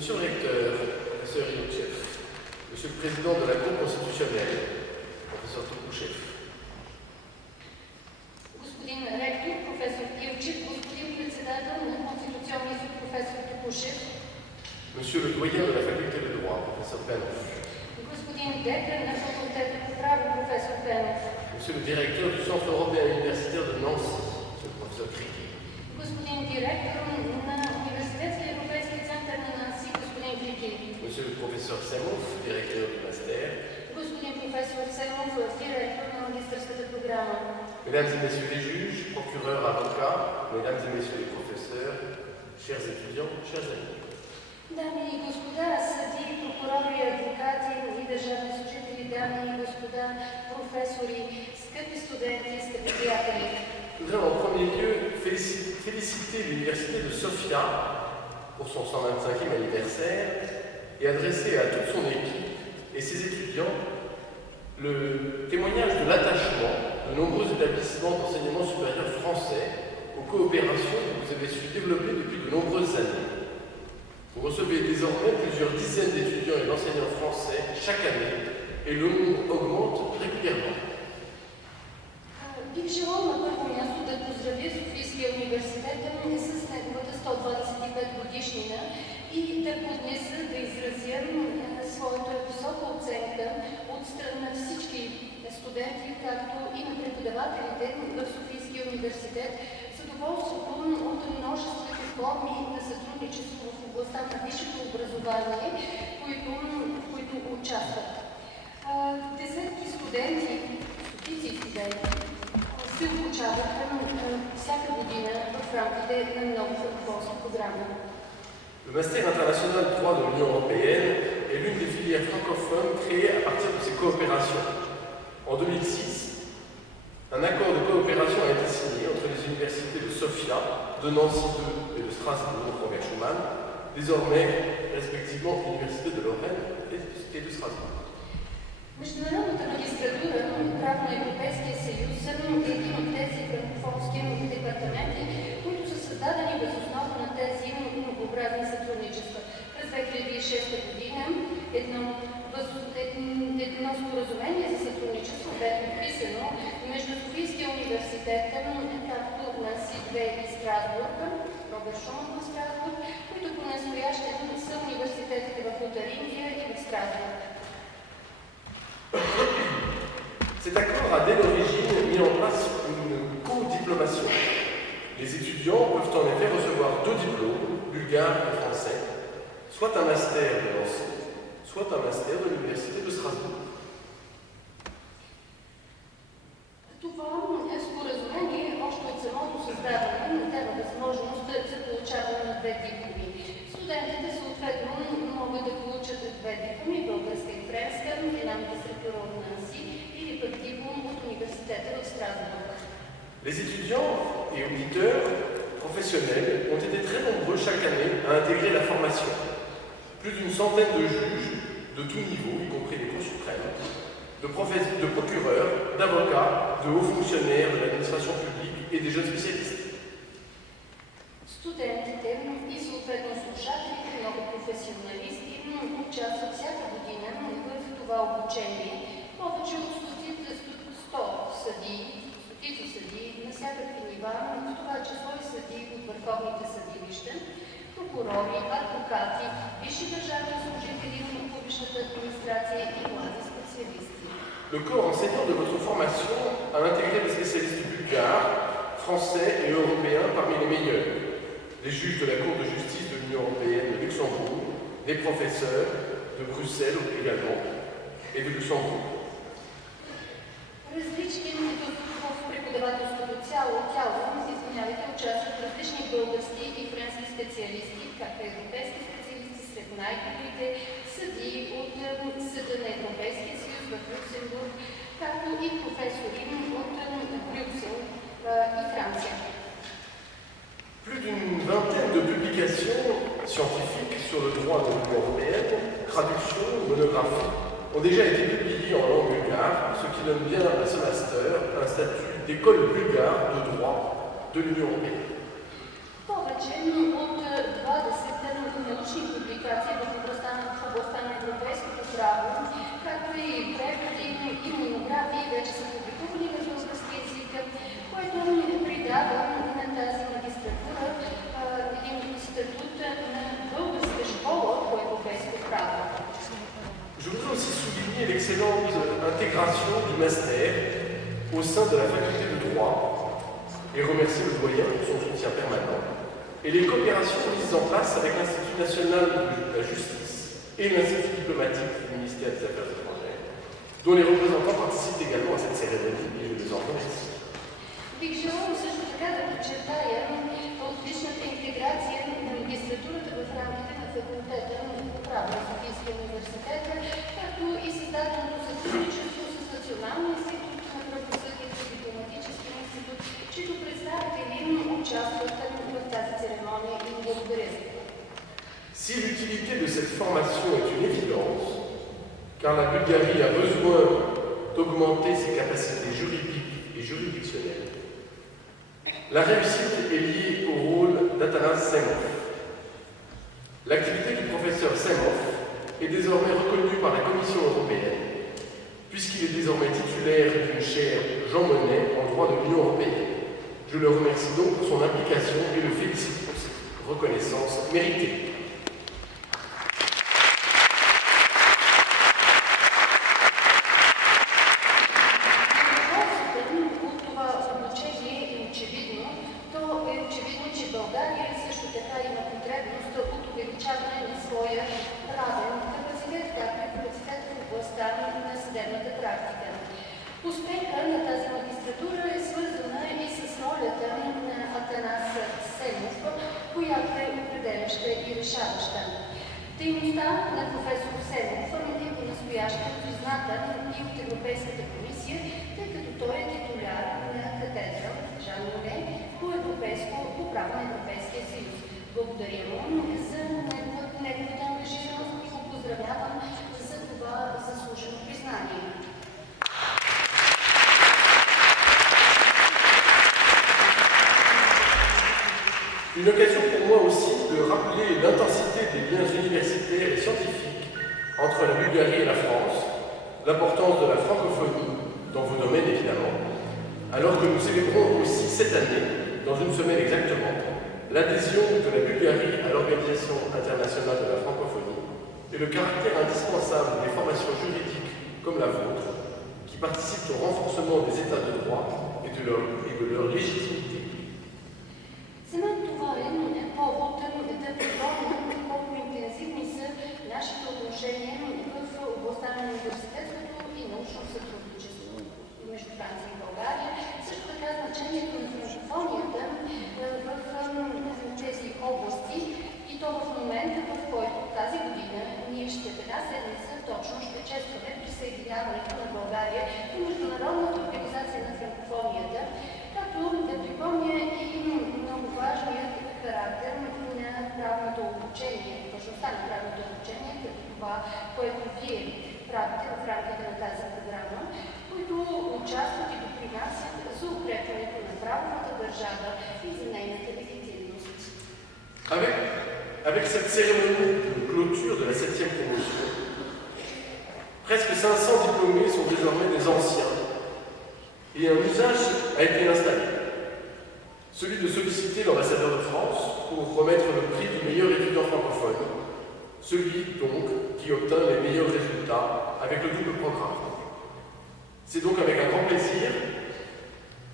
Monsieur le recteur, professeur Ilutchev, Monsieur le président de la Cour constitutionnelle, professeur Tokouchev, Господин ректор, професор Илчев, господин председател на Конституционния съд, професор Токушев, Monsieur le doyen de la faculté de droit, professeur Benov, господин декан на факултета по право, професор Пенов, Monsieur le directeur du Centre européen universitaire de Nancy, Monsieur le professeur Kriki, господин директор на Университетския европейски център на Нанси, господин Крики, Monsieur le professeur Semov, directeur du master, господин професор Семов, директор на магистърската програма, Mesdames et Messieurs les juges, procureurs, avocats, Mesdames et Messieurs les professeurs, chers étudiants, chers amis. дами и господа, съди, прокурори, адвокати и държавни служители, дами и господа, професори, скъпи студенти, скъпи приятели. Je voudrais en premier lieu féliciter l'Université de Sofia pour son 125e anniversaire et adresser à toute son équipe et ses étudiants le témoignage de l'attachement de nombreux établissements d'enseignement supérieur français aux coopérations que vous avez su développer depuis de nombreuses années. Vous recevez désormais plusieurs dizaines d'étudiants et d'enseignants français chaque année et le nombre augmente régulièrement. Бих желал на първо място да поздравя Софийския университет с неговата 125 годишнина и да поднеса, да изразя своята висока оценка от страна на всички студенти, както и на преподавателите в Софийския университет, задоволството от множеството форми на сътрудничество в областта на висшето образование, в които участват. Десетки студенти, стотици студенти, се обучават всяка година в рамките на много франкофонски програми. Le Master international droit de l'Union européenne est l'une des filières francophones créées à partir de ces coopérations. En 2006, un accord de coopération a été signé entre les universités de Sofia, de Nancy 2 et de Strasbourg, Robert Schuman, désormais respectivement l'Université de Lorraine et de Strasbourg. Международната магистратура на право на Европейския съюз е един от тези франкофонски департаменти, които са създадени въз основа на тези многообразни сътрудничества. През 2006 година едно споразумение за сътрудничество бе подписано между Софийския университет, както Нанси 2 и Страсбург, Роберт Шуман в Страсбург, които по-настоящем са университетите в Лотарингия и в Страсбург. Cet accord a dès l'origine mis en place une co-diplomation. Les étudiants peuvent en effet recevoir deux diplômes, bulgares et français, soit un master de Nancy, soit un master de l'Université de Strasbourg. Това споразумение още от самото създаване дава възможност за получаване на две дипломи. Студентите съответно могат да получат две дипломи, българска и френска, една магистратура от Нанси или пък диплом от университета в Страсбург. Les étudiants et auditeurs professionnels ont été très nombreux chaque année à intégrer la formation. Plus d'une centaine de juges de tous niveaux, y compris les cours suprêmes, de procureurs, d'avocats, de hauts fonctionnaires de l'administration publique et des jeunes spécialistes. Студентите и съответно слушателите, много професионалисти, участват всяка година в това обучение. Повече от 100 стотици съдии на всякакви нива, в това число и съдии от върховните съдилища, прокурори, адвокати, висши държавни служители на публичната администрация и млади специалисти. Le corps enseignant de votre formation a intégré des spécialistes bulgares, français et européens parmi les meilleurs. Les juges de la Cour de justice de l'Union européenne de Luxembourg, des professeurs de Bruxelles également et de Luxembourg. Различни в преподавателското тяло участват различни български и френски специалисти, както европейски специалисти сред най-добрите съдии от Съда на Европейския съюз в Люксембург, както и професори от Брюксел и Франция. Plus d'une vingtaine de publications scientifiques sur le droit de l'Union européenne, traductions, monographies, ont déjà été publiées en langue bulgare, ce qui donne bien à ce master un statut d'école bulgare de droit de l'Union européenne. Повече от 20 научни публикации публикации в областта на европейското право, както и преводи и монографии вече са публикувани на български език, което придава на тази магистратура един статут на българска школа по европейско право. Je voudrais aussi souligner l'excellente intégration du master au sein de la faculté de droit et remercier le doyen pour son soutien permanent et les coopérations mises en place avec l'Institut national de la justice et l'Institut diplomatique du ministère des Affaires étrangères, dont les représentants participent également à cette cérémonie et je les en remercie. Бих желала също така да подчертая отличната интеграция на магистратурата в рамките на факултета по право на Софийския университет, както и създаденото сътрудничество с Националния институт на правосъдието и Дипломатическия институт, чието представители участват в тази церемония и благодаря за това. Si l'utilité de cette formation est une évidence, car la Bulgarie a besoin d'augmenter ses capacités juridiques et juridictionnelles, la réussite est liée au rôle d'Atanas Semov. L'activité du professeur Semov est désormais reconnue par la Commission européenne, puisqu'il est désormais titulaire d'une chaire Jean Monnet en droit de l'Union européenne. Je le remercie donc pour son implication et le félicite pour cette reconnaissance méritée. Успехът на тази магистратура е свързана и с ролята на Атанас Семов, която е определяща и решаваща. Дейността на професор Семов е по-настояща призната и от Европейската комисия, тъй като той е титуляр на катедра Жан Моне по право на Европейския съюз. Благодаря му за неговата ангажираност и го поздравявам за това заслужено признание. Une occasion pour moi aussi de rappeler l'intensité des liens universitaires et scientifiques entre la Bulgarie et la France, l'importance de la francophonie, dans vos domaines évidemment, alors que nous célébrons aussi cette année, dans une semaine exactement, l'adhésion de la Bulgarie à l'Organisation internationale de la francophonie et le caractère indispensable des formations juridiques comme la vôtre, qui participent au renforcement des états de droit et de leur légitimité. За мен това е повод да припомня колко интензивни са нашите отношения в областта на университетското и научно сътрудничество между Франция и България. Също така значението на франкофонията в тези области и то в момента, в който тази година ние ще една седмица точно ще честваме присъединяването на България и Международната организация на франкофонията, като да припомня и много важният характер на правното обучение, важността на правното обучение, като това, което вие правите в рамките на тази програма, които участват и допринасят за укрепването на правовата държава и за нейната легитимност. Avec cette cérémonie de clôture de la 7e promotion, presque 500 diplômés sont désormais des anciens et un usage a été installé, celui de solliciter l'ambassadeur de France pour remettre le prix du meilleur étudiant francophone, celui donc qui obtint les meilleurs résultats avec le double programme. C'est donc avec un grand plaisir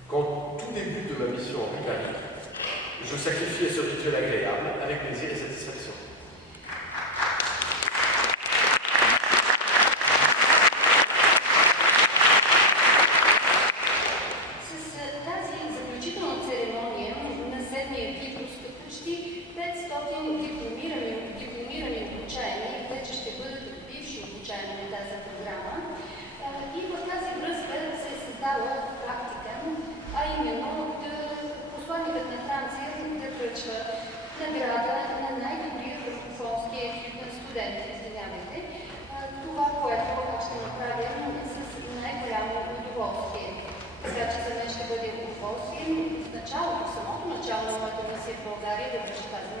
qu'en tout début de ma mission en Bulgarie, je sacrifiais ce rituel agréable avec plaisir et satisfaction. дипломирани обучаеми вече ще бъдат бивши обучаеми на тази програма. И в тази връзка се е създала практика, а именно посланикът на Франция да връчва награда на най-добрия франкофонски студент. Извинявайте. Това, което аз ще направя с най-голямо удоволствие. Така че за мен ще бъде удоволствие в началото, самото начало на моята мисия в България да връча тази